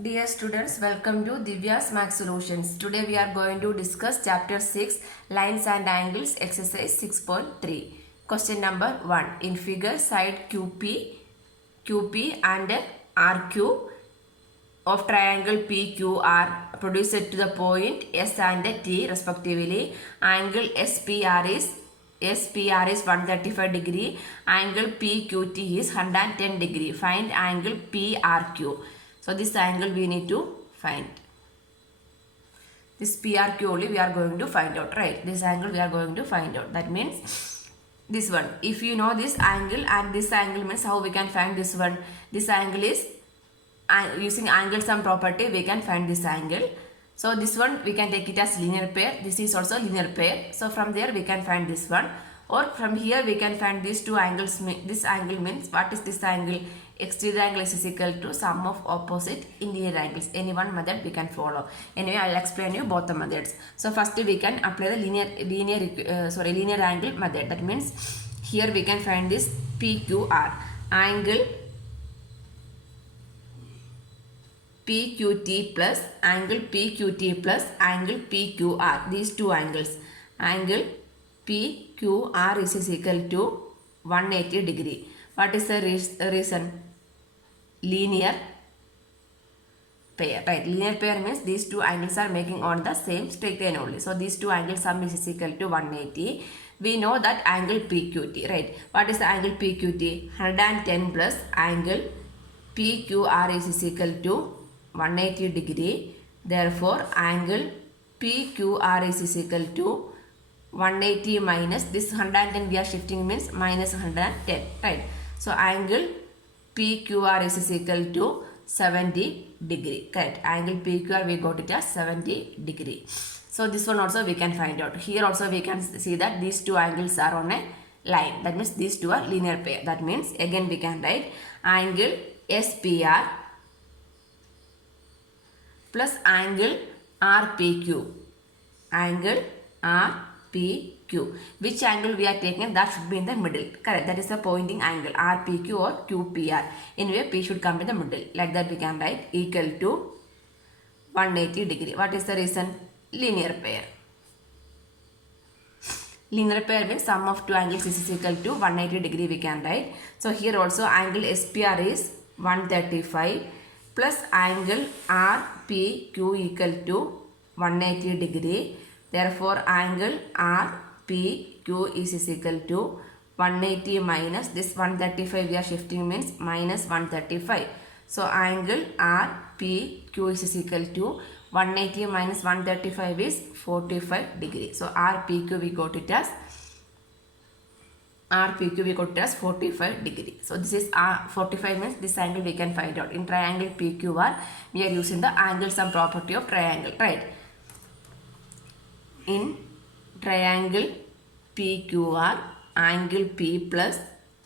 Dear students, welcome to Divya's Max Solutions. Today we are going to discuss chapter 6 Lines and Angles exercise 6.3. Question number 1. In figure side QP and RQ of triangle PQ are produced to the point S and T respectively. Angle SPR is 135 degree. Angle PQT is 110 degree. Find angle PRQ. So this angle we need to find. This PRQ only we are going to find out, right? This angle we are going to find out. That means this one. If you know this angle and this angle means how we can find this one. This angle is using angle sum property we can find this angle. So this one we can take it as linear pair. This is also linear pair. So from there we can find this one. Or from here we can find these two angles. This angle means what is this angle? Exterior angle is equal to sum of opposite interior angles. Any one method we can follow. Anyway, I will explain you both the methods. So first we can apply the linear angle method. That means here we can find this PQR angle PQT plus angle PQT plus angle PQR. These two angles. Angle PQR is equal to 180 degree. What is the reason? Linear pair, right? Linear pair means these two angles are making on the same straight line only. So these two angles sum is equal to 180. We know that angle PQT, right? What is the angle PQT? 110 plus angle PQR is equal to 180 degree. Therefore, angle PQR is equal to 180 minus this 110 we are shifting means minus 110, right? So angle PQR is equal to 70 degree, correct? Angle PQR we got it as 70 degree. So this one also we can find out. Here also we can see that these two angles are on a line. That means these two are linear pair. That means again we can write angle SPR plus angle RPQ. Angle RPQ. Which angle we are taking, that should be in the middle. Correct. That is the pointing angle RPQ or QPR. Anyway, P should come in the middle. Like that we can write equal to 180 degree. What is the reason? Linear pair. Linear pair means sum of two angles is equal to 180 degree we can write. So here also angle SPR is 135 plus angle RPQ equal to 180 degree. Therefore, angle RPQ is equal to 180 minus this 135 we are shifting means minus 135. So, angle RPQ is equal to 180 minus 135 is 45 degree. So, RPQ we got it as 45 degree. So this is 45 means this angle we can find out. In triangle PQR, we are using the angle sum property of triangle, right? In triangle PQR, angle P plus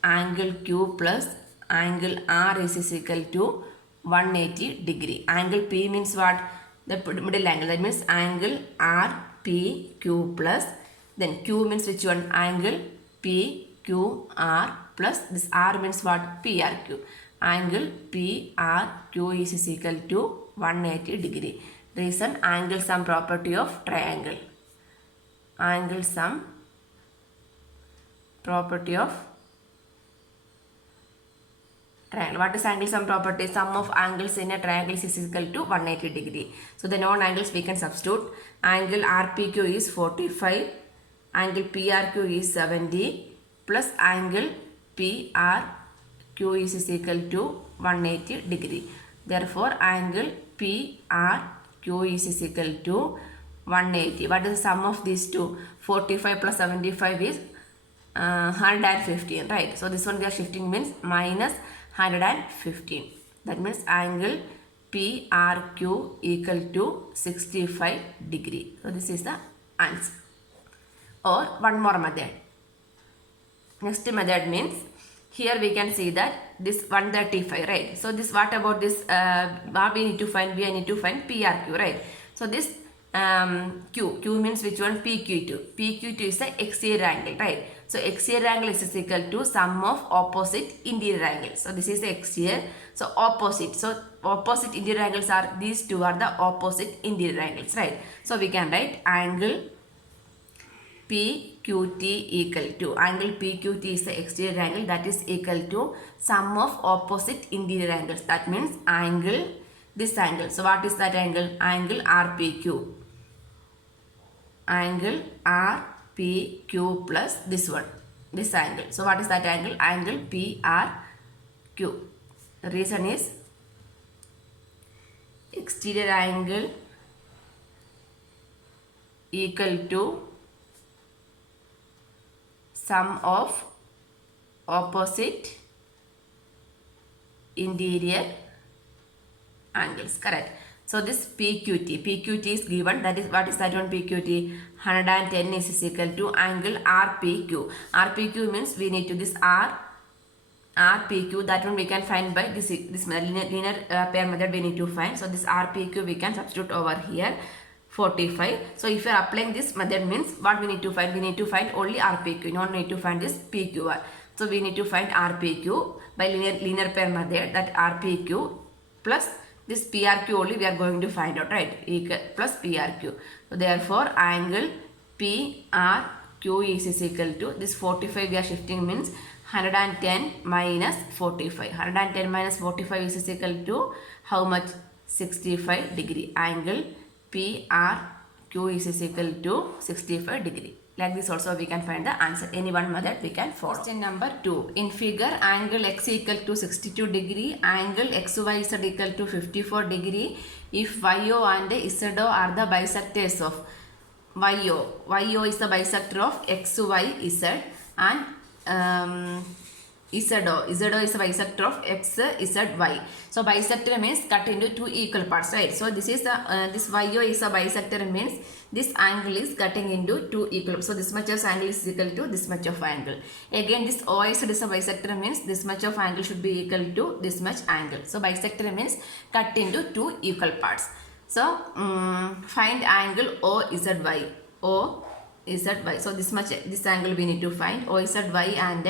angle Q plus angle R is equal to 180 degree. Angle P means what? The middle angle. That means angle RPQ plus then Q means which one? Angle PQR plus this R means what? PRQ. Angle PRQ is equal to 180 degree. Reason angle sum property of triangle. Angle sum property of triangle. What is angle sum property? Sum of angles in a triangle is equal to 180 degree. So the known angles we can substitute. Angle RPQ is 45. Angle PRQ is 70 plus angle PRQ is equal to 180 degree. Therefore, angle PRQ is equal to 180. What is the sum of these two? 45 plus 75 is 115, right? So this one we are shifting means minus 115. That means angle PRQ equal to 65 degree. So this is the answer. Or one more method. Next method means here we can see that this 135, right? So this what about this we need to find PRQ, right? So this Q means which one? PQ2. PQ2 is the exterior angle, right? So exterior angle is equal to sum of opposite interior angles. So this is the exterior. So opposite. So opposite interior angles are, these two are the opposite interior angles, right? So we can write angle PQT equal to, angle PQT is the exterior angle that is equal to sum of opposite interior angles. That means angle, this angle. So what is that angle? Angle RPQ. Angle RPQ plus this one, this angle. So what is that angle? Angle PRQ. The reason is exterior angle equal to sum of opposite interior angles, correct? So this PQT is given, that is, what is that one PQT? 110 is equal to angle RPQ. RPQ means we need to this RPQ, that one we can find by this linear pair method we need to find. So this RPQ we can substitute over here, 45. So if you are applying this method means what we need to find? We need to find only RPQ, you don't need to find this PQR. So we need to find RPQ by linear pair method, that RPQ plus this PRQ only we are going to find out, right? Equal plus PRQ. So therefore angle PRQ is equal to this 45 we are shifting means 110 minus 45. 110 minus 45 is equal to how much? 65 degree. Angle PRQ is equal to 65 degree. Like this also we can find the answer. Any one method we can follow. Question number 2. In figure, angle x equal to 62 degree, angle xyz equal to 54 degree. If YO and ZO are the bisectors of YO is the bisector of XYZ, and ZO is the bisector of XZY. So bisector means cut into two equal parts, right? So this is the this YO is a bisector means this angle is cutting into two equal. So this much of angle is equal to this much of angle. Again this OZ is a bisector means this much of angle should be equal to this much angle. So bisector means cut into two equal parts. So find angle OZY. OZY. So this much, this angle we need to find OZY and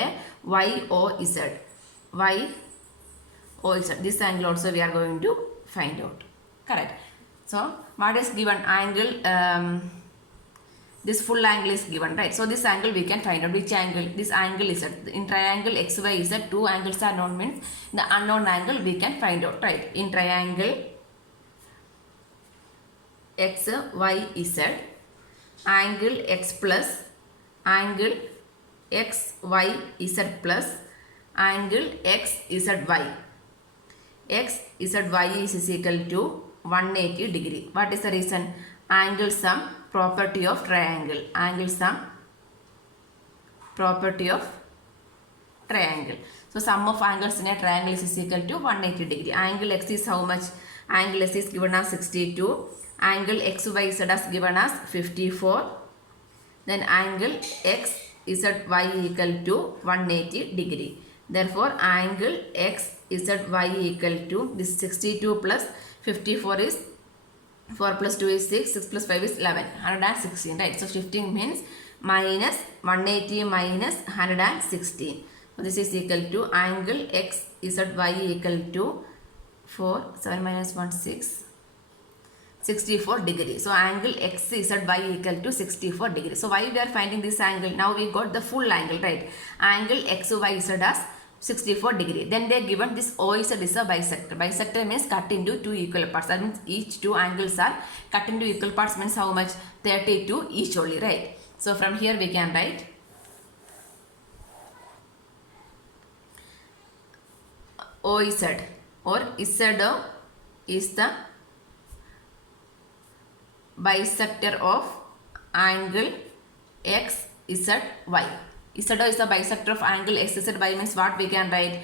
YOZ. YOZ. This angle also we are going to find out. Correct. So what is given? Angle, this full angle is given, right? So this angle we can find out. Which angle? This angle is in triangle XYZ, two angles are known means the unknown angle we can find out, right? In triangle XYZ, angle X plus angle XYZ plus angle XZY. XZY is equal to 180 degree. What is the reason? Angle sum property of triangle. Angle sum property of triangle. So sum of angles in a triangle is equal to 180 degree. Angle X is how much? Angle S is given as 62. Angle XYZ is given as 54. Then angle XZY equal to 180 degree. Therefore angle XZY equal to this 62 plus 54 is 4 plus 2 is 6, 6 plus 5 is 11, 116, right? So shifting means minus 180 minus 116. So this is equal to angle XZY equal to 4, 7 minus 1, 6. 64 degree. So angle XZY equal to 64 degree. So why we are finding this angle? Now we got the full angle, right? Angle XYZ as 64 degree. Then they given this OZ is a bisector. Bisector means cut into two equal parts. That means each two angles are cut into equal parts means how much? 32 each only, right? So from here we can write OZ or ZO is the bisector of angle XZY. ZO is the bisector of angle XZY means what we can write?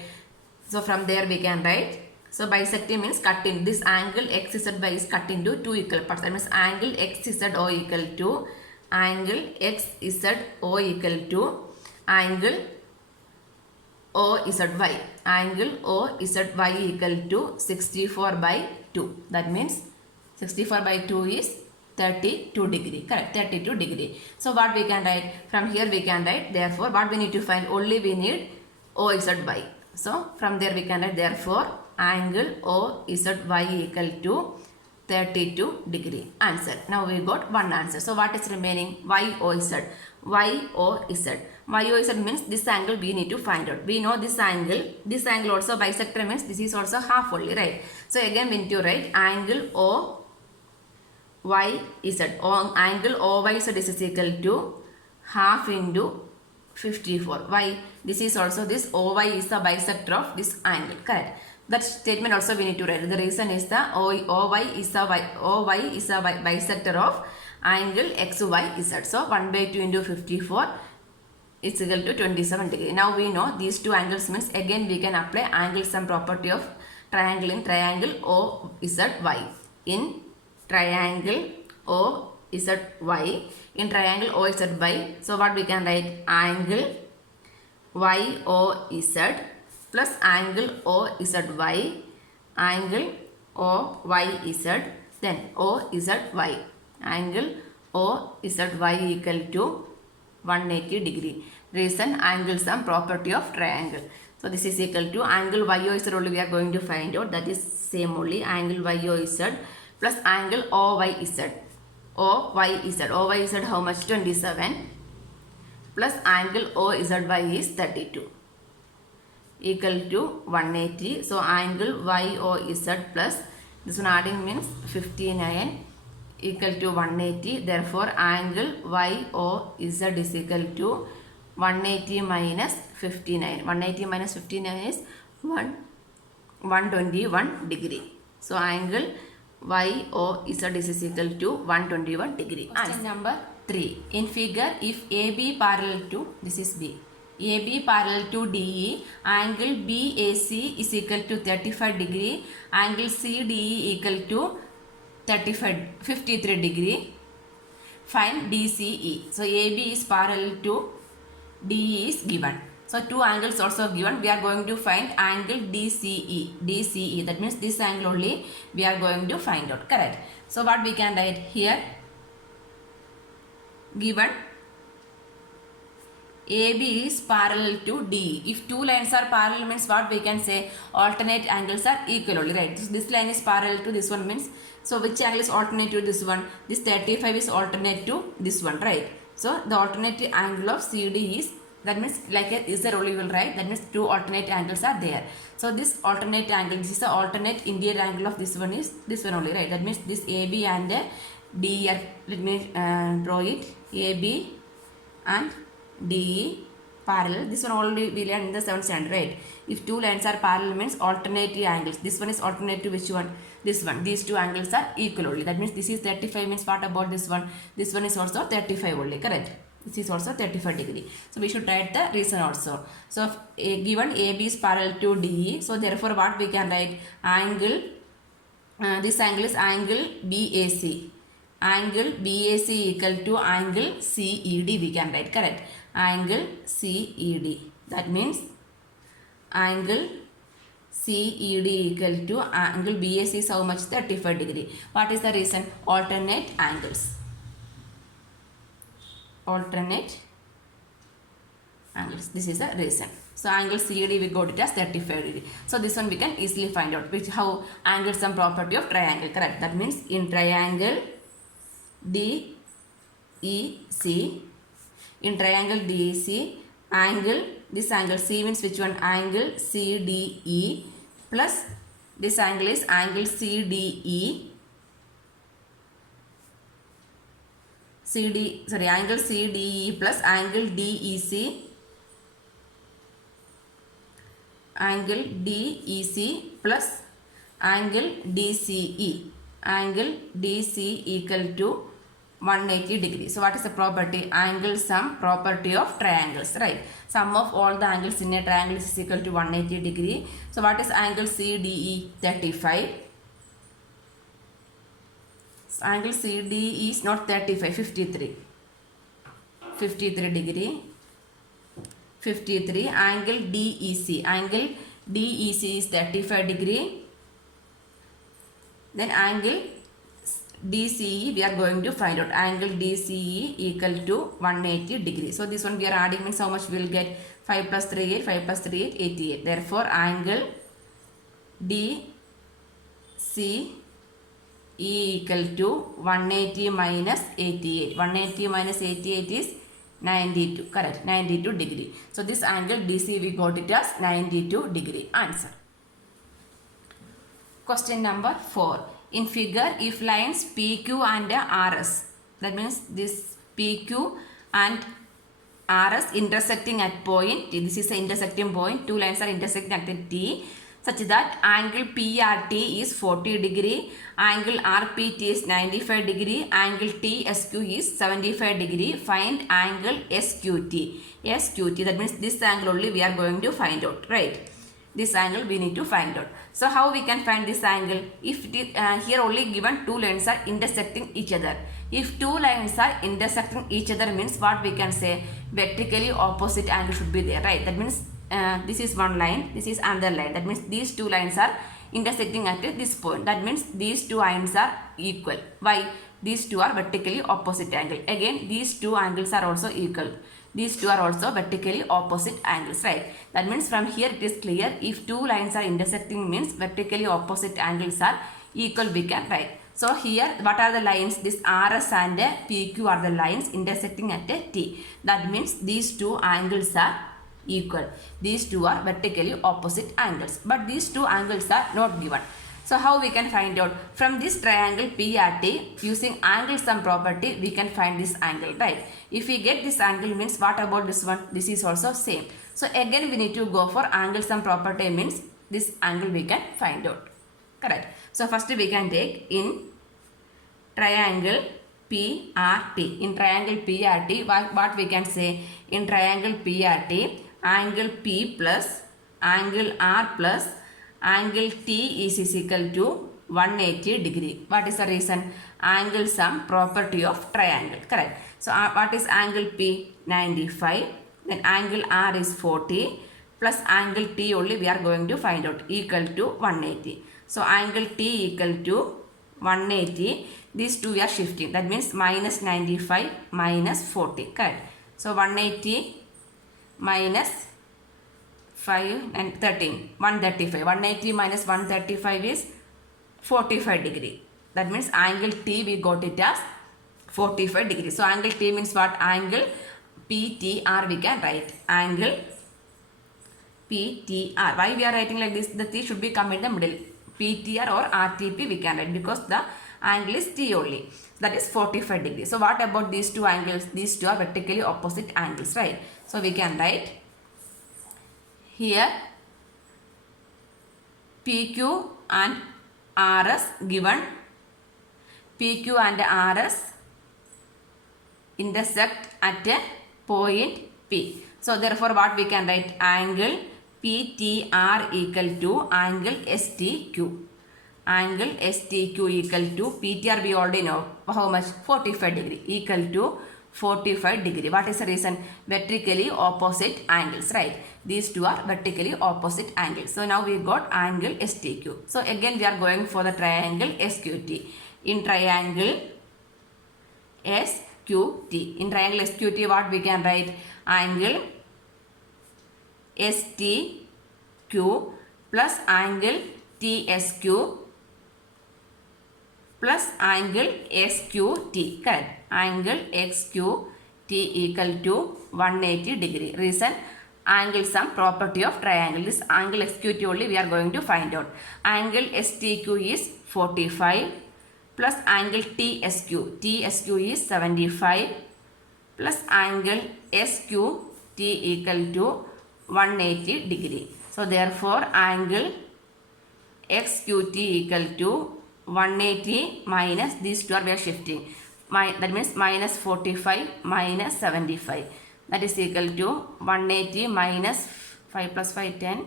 So from there we can write. So bisecting means cut in. This angle XZY is cut into two equal parts. That means angle XZO equal to angle XZO equal to angle OZY. Angle OZY equal to 64 by 2. That means 64 by 2 is 32 degree, correct? 32 degree. So what we can write? From here we can write, therefore what we need to find? Only we need OZY. So from there we can write, therefore angle OZY equal to 32 degree. Answer. Now we got one answer. So what is remaining? YOZ. YOZ. YOZ means this angle we need to find out. We know this angle also bisector means this is also half only, right? So again we need to write angle OYZ. Angle OYZ is equal to half into 54. Why? This is also this OY is the bisector of this angle. Correct. That statement also we need to write. The reason is the OY is a bisector of angle XYZ. So 1/2 into 54 is equal to 27 degree. Now we know these two angles means again we can apply angle sum property of triangle in triangle OZY. In triangle OZY. In triangle OZY. So what we can write? Angle YOZ plus angle OZY, angle OYZ, then OZY. Angle OZY equal to 180 degree. Reason angle sum property of triangle. So this is equal to angle YOZ only we are going to find out. That is same only. Angle YOZ plus angle OYZ. OYZ how much? 27 plus angle OZY is 32 equal to 180. So angle YOZ plus this one adding means 59 equal to 180. Therefore angle YOZ is equal to 180 minus 59. 180 minus 59 is 121 degree. So angle YOZ is equal to 121 degree. Question number 3. In figure, if AB parallel to, this is B, AB parallel to DE, angle BAC is equal to 35 degree, angle CDE equal to 53 degree. Find DCE. So AB is parallel to DE is given. So two angles also given. We are going to find angle DCE. DCE, that means this angle only we are going to find out. Correct. So what we can write here? Given AB is parallel to DE. If two lines are parallel means what we can say? Alternate angles are equal only, right? This line is parallel to this one means, so which angle is alternate to this one? This 35 is alternate to this one, right? So the alternate angle of CD is, that means like a Z only will write, that means two alternate angles are there. So this alternate angle, this is the alternate interior angle of this one is this one only, right? That means this AB and DE are, let me draw it, AB and DE parallel. This one already we learned in the 7th standard, right? If two lines are parallel means alternate angles. This one is alternate to which one? This one. These two angles are equal only. That means this is 35 means what about this one? This one is also 35 only, correct? This is also 35 degree. So we should write the reason also. So if given AB is parallel to DE, so therefore what we can write? Angle, this angle is angle BAC. Angle BAC equal to angle CED we can write, correct? Angle CED. That means angle CED equal to angle BAC is how much? 35 degree. What is the reason? Alternate angles. Alternate angles. This is the reason. So angle CED we got it as 35 degree. So this one we can easily find out which how angle sum property of triangle, correct? That means in triangle DEC, in triangle DEC, angle, this angle C means which one? Angle CDE plus this angle is angle CDE, angle CDE plus angle DEC, angle DEC plus angle DCE, angle DC equal to 180 degree. So what is the property? Angle sum property of triangles, right? Sum of all the angles in a triangle is equal to 180 degree. So what is angle CDE? 35. So angle CDE is not 35, 53. 53 degree. 53. Angle DEC. Angle DEC is 35 degree. Then angle DCE we are going to find out. Angle DCE equal to 180 degree. So this one we are adding means how much we will get? 5 plus 3 8, 5 plus 3 8, 88. Therefore angle DC equal to 180 minus 88. 180 minus 88 is 92. Correct. 92 degree. So this angle DC we got it as 92 degree. Answer. Question number 4. In figure, if lines PQ and RS, that means this PQ and RS intersecting at point, this is the intersecting point, two lines are intersecting at the T, such that angle PRT is 40 degree, angle RPT is 95 degree, angle TSQ is 75 degree. Find angle SQT. SQT, that means this angle only we are going to find out, right? This angle we need to find out. So how we can find this angle? If here only given two lines are intersecting each other. If two lines are intersecting each other means what we can say? Vertically opposite angle should be there, right? That means this is one line, this is another line. That means these two lines are intersecting at this point. That means these two lines are equal. Why? These two are vertically opposite angle. Again, these two angles are also equal. These two are also vertically opposite angles, right? That means from here it is clear. If two lines are intersecting means vertically opposite angles are equal, we can write. So here what are the lines? This RS and PQ are the lines intersecting at a T. That means these two angles are equal. These two are vertically opposite angles. But these two angles are not given. So how we can find out? From this triangle PRT, using angle sum property, we can find this angle, right? If we get this angle means what about this one? This is also same. So again we need to go for angle sum property means this angle we can find out. Correct. So first we can take in triangle PRT. In triangle PRT, what we can say? In triangle PRT, angle P plus angle R plus angle T is equal to 180 degree. What is the reason? Angle sum property of triangle. Correct. So what is angle P? 95. Then angle R is 40 plus angle T only we are going to find out equal to 180. So angle T equal to 180. These two we are shifting. That means minus 95 minus 40. Correct. So 180 minus 5 and 13. 135. 180 minus 135 is 45 degree. That means angle T we got it as 45 degree. So angle T means what? Angle PTR we can write. Angle PTR. Why we are writing like this? The T should be come in the middle. PTR or RTP we can write because the angle is T only. That is 45 degree. So what about these two angles? These two are vertically opposite angles, right? So we can write here PQ and RS given. PQ and RS intersect at a point P. So therefore what we can write? Angle PTR equal to angle STQ. Angle STQ equal to PTR we already know how much? 45 degree equal to 45 degree. What is the reason? Vertically opposite angles, right? These two are vertically opposite angles. So now we got angle STQ. So again we are going for the triangle SQT. In triangle SQT. In triangle SQT what we can write? Angle STQ plus angle TSQ plus angle SQT. Correct. Angle XQT equal to 180 degree. Reason? Angle sum property of triangle. This angle SQT only we are going to find out. Angle STQ is 45 plus angle TSQ. TSQ is 75 plus angle SQT equal to 180 degree. So therefore angle XQT equal to 180 minus these two are we are shifting. That means minus 45 minus 75. That is equal to 180 minus 5 plus 5 10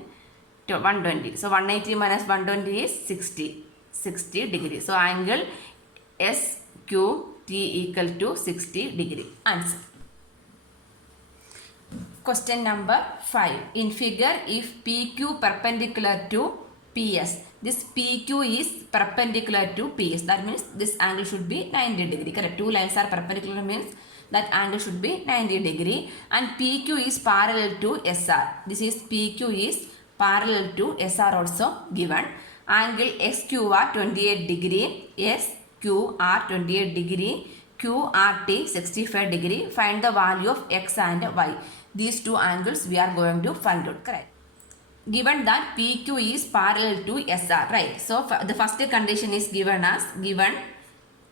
to 120. So 180 minus 120 is 60 degree. So angle SQT equal to 60 degree. Answer. Question number 5. In figure, if PQ perpendicular to PS, this PQ is perpendicular to PS. That means this angle should be 90 degree. Correct. Two lines are perpendicular means that angle should be 90 degree. And PQ is parallel to SR. This is PQ is parallel to SR also given. Angle SQR 28 degree, SQR 28 degree, QRT 65 degree. Find the value of X and Y. These two angles we are going to find out. Correct. Given that PQ is parallel to SR, right? So the first condition is given as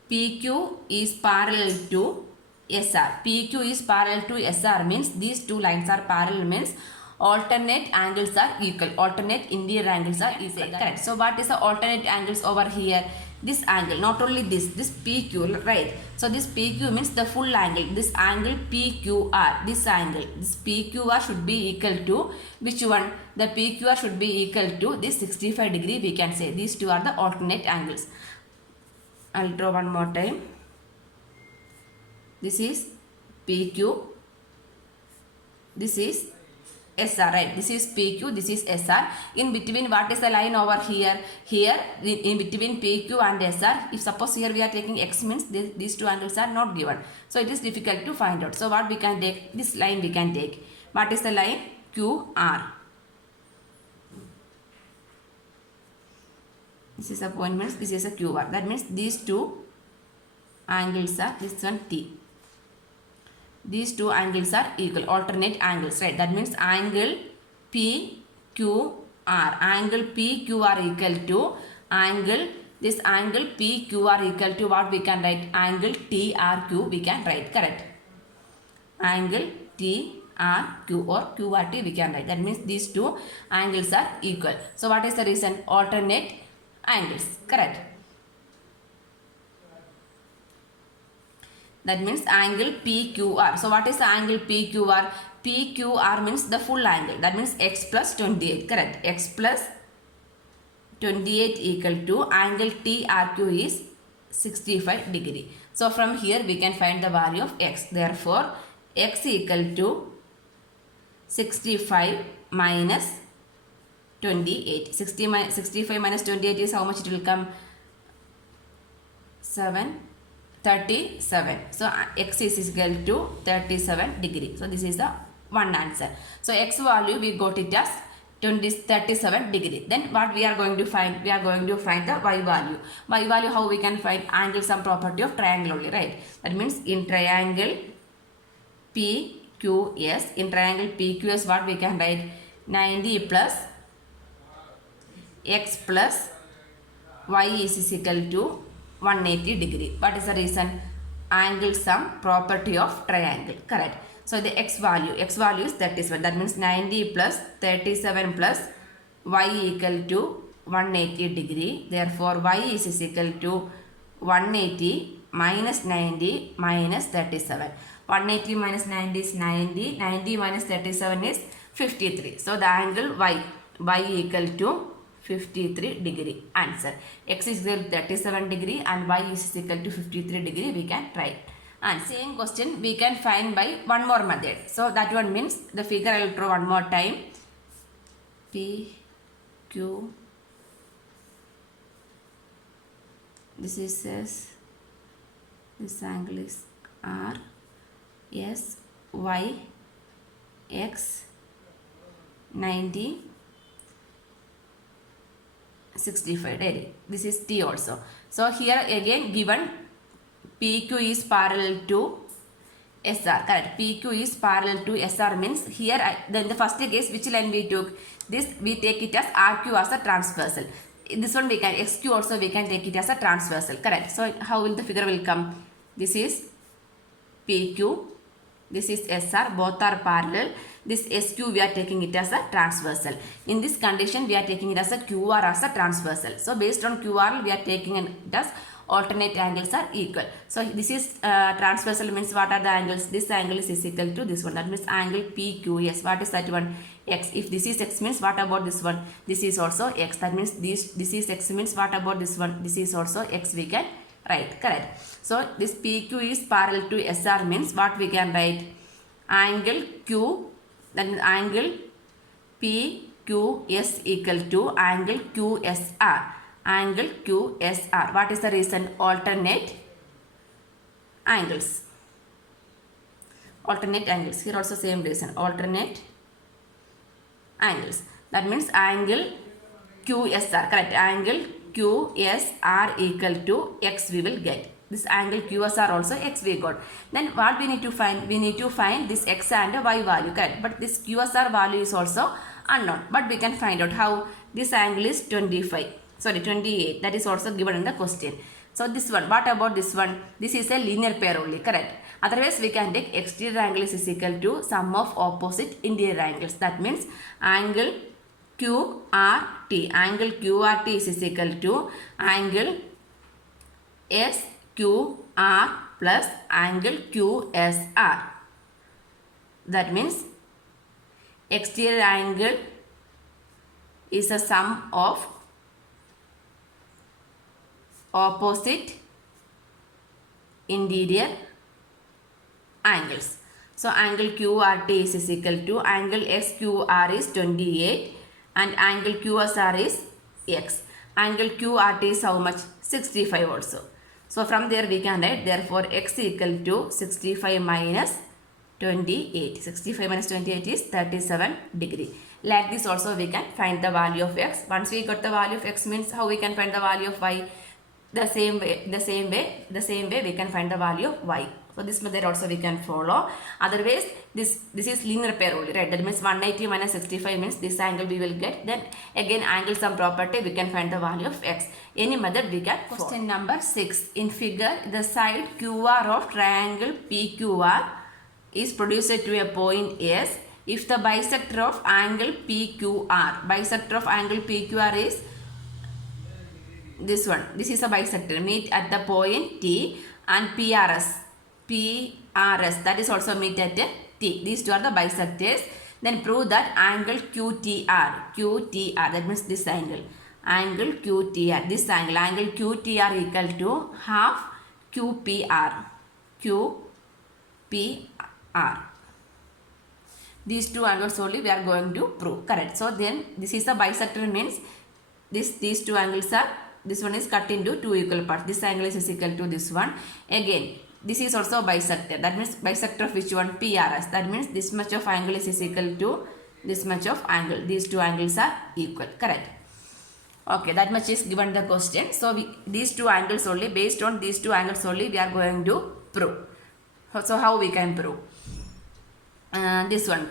PQ is parallel to SR. PQ is parallel to SR means these two lines are parallel means alternate angles are equal. Alternate interior angles are equal. Correct. So what is the alternate angles over here? This angle, not only this PQ, right? So this PQ means the full angle. This angle PQR, this angle, this PQR should be equal to which one? The PQR should be equal to this 65 degree, we can say. These two are the alternate angles. I'll draw one more time. This is PQ. This is SR, right? This is PQ, this is SR. In between, what is the line over here? Here, in between PQ and SR, if suppose here we are taking X means these two angles are not given. So it is difficult to find out. So what we can take? This line we can take. What is the line? QR. This is a point means this is a QR. That means these two angles are this one T. These two angles are equal, alternate angles, right? That means angle PQR. Angle PQR equal to angle, this angle PQR equal to what we can write? Angle TRQ we can write, correct? Angle TRQ or QRT we can write. That means these two angles are equal. So what is the reason? Alternate angles, correct? That means angle PQR. So what is the angle PQR? PQR means the full angle. That means X plus 28, correct? X plus 28 equal to angle TRQ is 65 degree. So from here we can find the value of X. Therefore, X equal to 65 minus 28. 65 minus 28 is how much it will come? 37. So X is equal to 37 degree. So this is the one answer. So X value we got it as 37 degree. Then what we are going to find? We are going to find the Y value. Y value, how we can find? Angle sum property of triangle only, right? That means in triangle PQS, in triangle PQS what we can write? 90 plus X plus Y is equal to 180 degree. What is the reason? Angle sum property of triangle, correct? So the X value is 37. That means 90 plus 37 plus Y equal to 180 degree. Therefore Y is equal to 180 minus 90 minus 37. 180 minus 90 is 90. 90 minus 37 is 53. So the angle Y equal to 53 degree. Answer. X is equal to 37 degree and Y is equal to 53 degree. We can write. And same question we can find by one more method. So that one means the figure I will draw one more time. P, Q. This is S. This angle is R. S, Y, X, 90. 65 degree. This is T also. So here again given PQ is parallel to SR, correct? PQ is parallel to SR means here then the first case which line we took? This we take it as RQ as a transversal. This one we can XQ also we can take it as a transversal, correct? So how will the figure will come? This is PQ. This is SR, both are parallel. This SQ we are taking it as a transversal. In this condition we are taking it as a QR as a transversal. So based on QR we are taking it as alternate angles are equal. So this is transversal means what are the angles? This angle is equal to this one. That means angle PQS. What is that one? X. If this is X means what about this one? This is also X. That means this is X means what about this one? This is also X we can write, correct? So this PQ is parallel to SR means what we can write? Angle Q, that is angle PQS equal to angle QSR. Angle QSR. What is the reason? Alternate angles. Alternate angles. Here also same reason. Alternate angles. That means angle QSR, correct, angle QSR equal to X we will get. This angle QSR also X we got. Then what we need to find? We need to find this X and Y value, correct. But this QSR value is also unknown. But we can find out how. This angle is 28. That is also given in the question. So this one, what about this one? This is a linear pair only, correct. Otherwise we can take exterior angle is equal to sum of opposite interior angles. That means angle QRT. Angle QRT is equal to angle SQR plus angle QSR. That means exterior angle is a sum of opposite interior angles. So angle QRT is equal to angle SQR is 28 and angle QSR is X. Angle QRT is how much? 65 also. So from there we can write therefore X equal to 65 minus 28. 65 minus 28 is 37 degree. Like this also we can find the value of X. Once we got the value of X means how we can find the value of Y? The same way we can find the value of Y. So this method also we can follow. Otherwise this is linear pair only, right? That means 180 minus 65 means this angle we will get. Then again angle sum property we can find the value of X. Any method we can follow. Question number 6. In figure, the side QR of triangle PQR is produced to a point S if the bisector of angle PQR. Bisector of angle PQR is this one. This is a bisector. Meet at the point T and PRS. That is also meet at T. These two are the bisectors. Then prove that angle QTR. That means this angle. Angle QTR. This angle. Angle QTR equal to half QPR. These two angles only we are going to prove, correct. So then this is a bisector means these two angles are, this one is cut into two equal parts. This angle is equal to this one. Again this is also a bisector. That means bisector of which one? PRS. That means this much of angle is equal to this much of angle. These two angles are equal, correct. Okay, that much is given the question. So these two angles only, based on these two angles only we are going to prove. So how we can prove? This one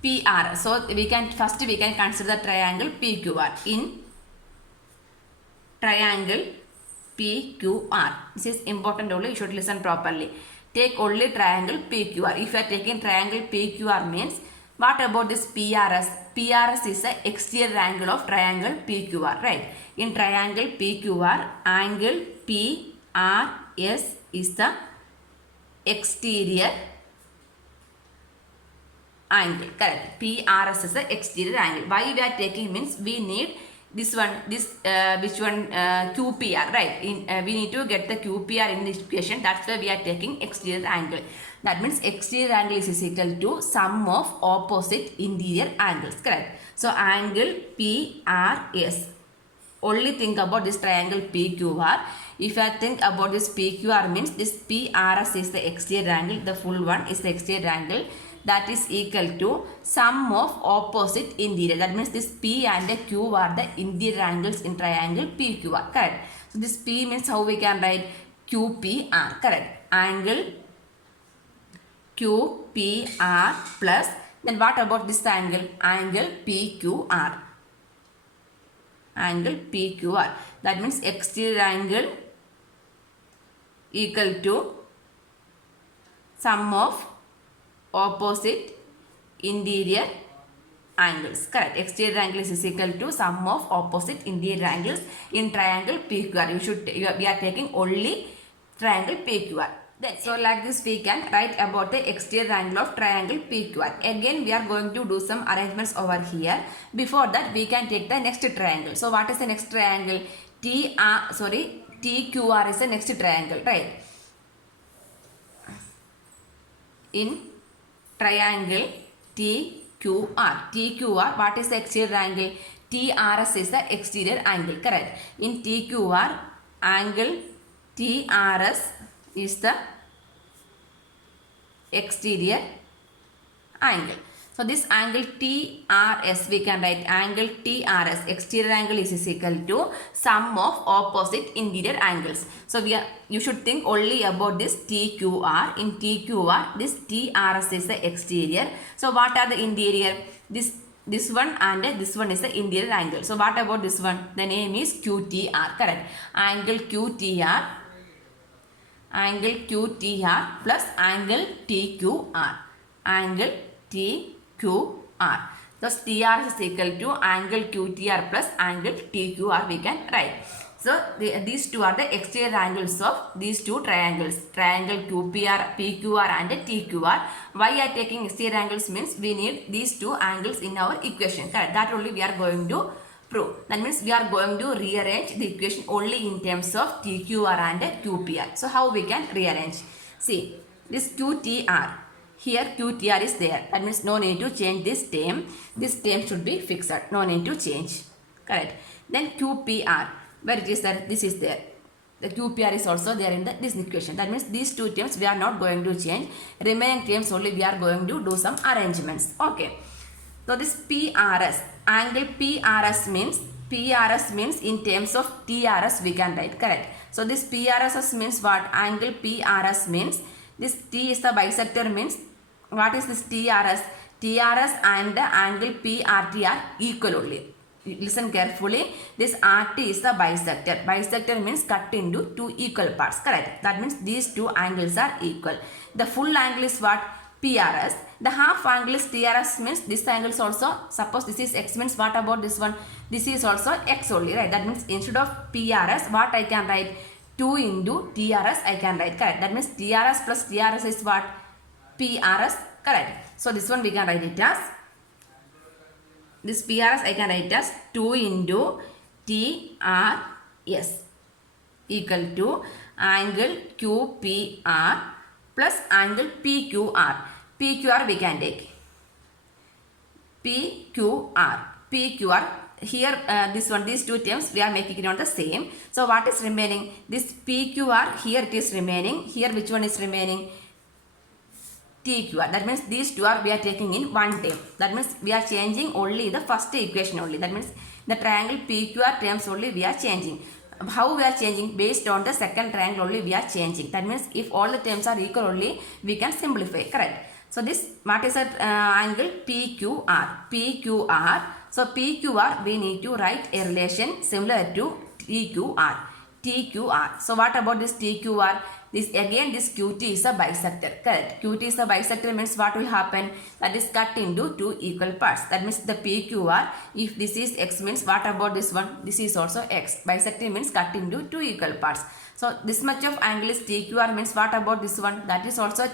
PR. So we can consider the triangle PQR. In triangle PQR, this is important only, you should listen properly. Take only triangle PQR. If you are taking triangle PQR means what about this PRS? PRS is the exterior angle of triangle PQR, right? In triangle PQR, angle PRS is the exterior angle, correct. PRS is the exterior angle. Why we are taking means we need this one, QPR, right? We need to get the QPR in this equation. That's why we are taking exterior angle. That means exterior angle is equal to sum of opposite interior angles, correct. So angle PRS. Only think about this triangle PQR. If I think about this PQR means this PRS is the exterior angle, the full one is the exterior angle, that is equal to sum of opposite interior. That means this P and the Q are the interior angles in triangle PQR, correct. So this P means how we can write? QPR, correct. Angle QPR plus, then what about this angle? Angle PQR. Angle PQR. That means exterior angle equal to sum of opposite interior angles, correct. Exterior angle is equal to sum of opposite interior angles in triangle PQR. We are taking only triangle PQR. Then, so like this we can write about the exterior angle of triangle PQR. Again we are going to do some arrangements over here. Before that we can take the next triangle. So what is the next triangle? TQR is the next triangle, right? In triangle TQR, what is the exterior angle? TRS is the exterior angle, correct. In TQR, angle TRS is the exterior angle. So this angle TRS, we can write angle TRS, exterior angle is equal to sum of opposite interior angles. So you should think only about this TQR. In TQR, this TRS is the exterior. So what are the interior? This one and this one is the interior angle. So what about this one? The name is QTR, correct? Angle QTR plus angle TQR. Angle TQR. Thus TR is equal to angle QTR plus angle TQR, we can write. So these two are the exterior angles of these two triangles. Triangle QPR, PQR and TQR. Why I are taking exterior angles means we need these two angles in our equation. Correct? That only we are going to prove. That means we are going to rearrange the equation only in terms of TQR and QPR. So how we can rearrange? See, this QTR. Here QTR is there. That means no need to change this term. This term should be fixed. No need to change. Correct. Then QPR. Where it is there? This is there. The QPR is also there in this equation. That means these two terms we are not going to change. Remaining terms only we are going to do some arrangements. Okay. So this PRS. Angle PRS means in terms of TRS we can write. Correct. So this PRS means what? Angle PRS means this T is the bisector means what is this TRS? TRS and the angle PRT are equal only. Listen carefully. This RT is the bisector. Bisector means cut into two equal parts. Correct. That means these two angles are equal. The full angle is what? PRS. The half angle is TRS means this angle is also, suppose this is X means what about this one? This is also X only, right? That means instead of PRS, what I can write? 2 into TRS I can write. Correct. That means TRS plus TRS is what? PRS. Correct. So this one we can write it as, this PRS I can write as 2 into TRS equal to angle QPR plus angle PQR. PQR we can take. PQR. Here this one, these two terms we are making it on the same. So what is remaining? This PQR, here it is remaining. Here which one is remaining? TQR. That means these two are we are taking in one term. That means we are changing only the first equation only. That means the triangle PQR terms only we are changing. How we are changing? Based on the second triangle only we are changing. That means if all the terms are equal only we can simplify. Correct. So this, what is that angle? PQR. So PQR we need to write a relation similar to TQR. So what about this TQR? This again, this QT is a bisector. Correct. QT is a bisector means what will happen? That is cut into two equal parts. That means the PQR, if this is X means what about this one? This is also X. Bisector means cut into two equal parts. So this much of angle is TQR means what about this one? That is also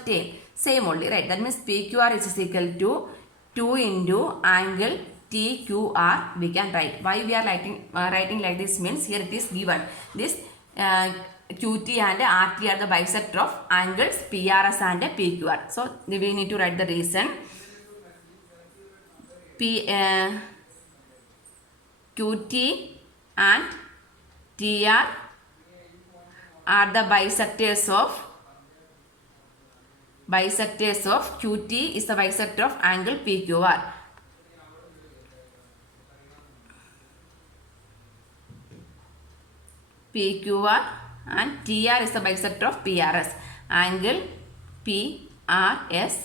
same only, right? That means PQR is equal to 2 into angle TQR we can write. Why we are writing like this means here it is given. This QT and RT are the bisector of angles PRS and PQR. So we need to write the reason. QT and TR are the bisectors of QT is the bisector of angle PQR. PQR and TR is the bisector of PRS. Angle PRS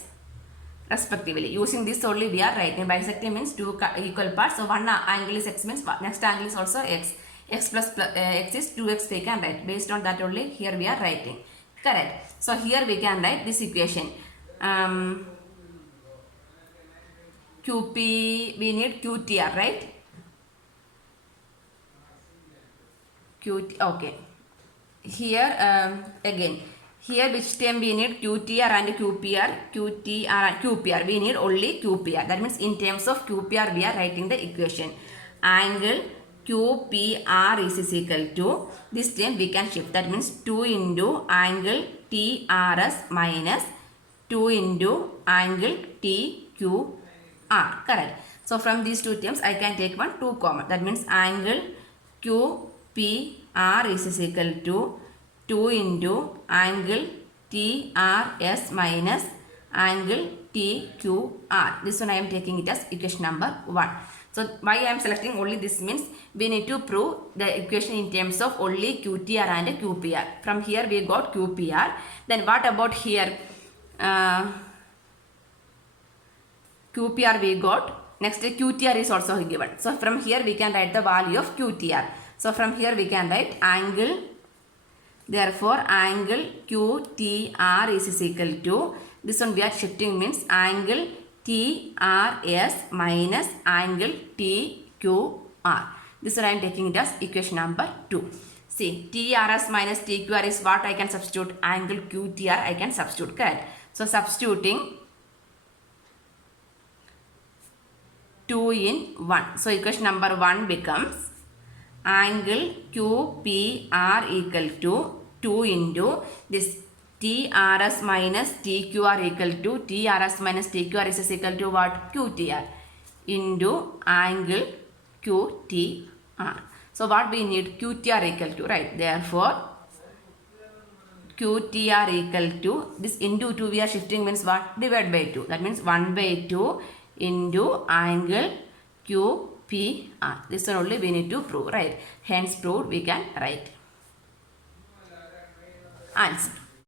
respectively. Using this only we are writing. Bisector means two equal parts. So one angle is X means next angle is also X. X plus X is 2X we can write. Based on that only here we are writing. Correct. So here we can write this equation. QP, we need QTR, right? QT, okay. Here again, here which term we need? QTR and QTR and QPR. We need only QPR. That means in terms of QPR we are writing the equation. Angle QPR is equal to, this term we can shift. That means 2 into angle TRS minus 2 into angle TQR. Correct. So from these two terms I can take 2 common. That means angle QPR is equal to 2 into angle TRS minus angle TQR. This one I am taking it as equation number 1. So why I am selecting only this means we need to prove the equation in terms of only QTR and QPR. From here we got QPR. Then what about here? QPR we got. Next QTR is also given. So from here we can write the value of QTR. So from here we can write angle. Therefore angle QTR is equal to, this one we are shifting means angle TRS minus angle TQR. This one I am taking it as equation number 2. See, TRS minus TQR is what I can substitute? Angle QTR I can substitute, correct? So substituting 2 in 1. So equation number 1 becomes angle QPR equal to 2 into this TRS minus TQR equal to, TRS minus TQR is equal to what? QTR into angle QTR. So what we need? QTR equal to, right? Therefore QTR equal to, this into 2 we are shifting means what? Divide by 2. That means 1 by 2 into angle QPR. This one only we need to prove, right? Hence proved we can write. Answer.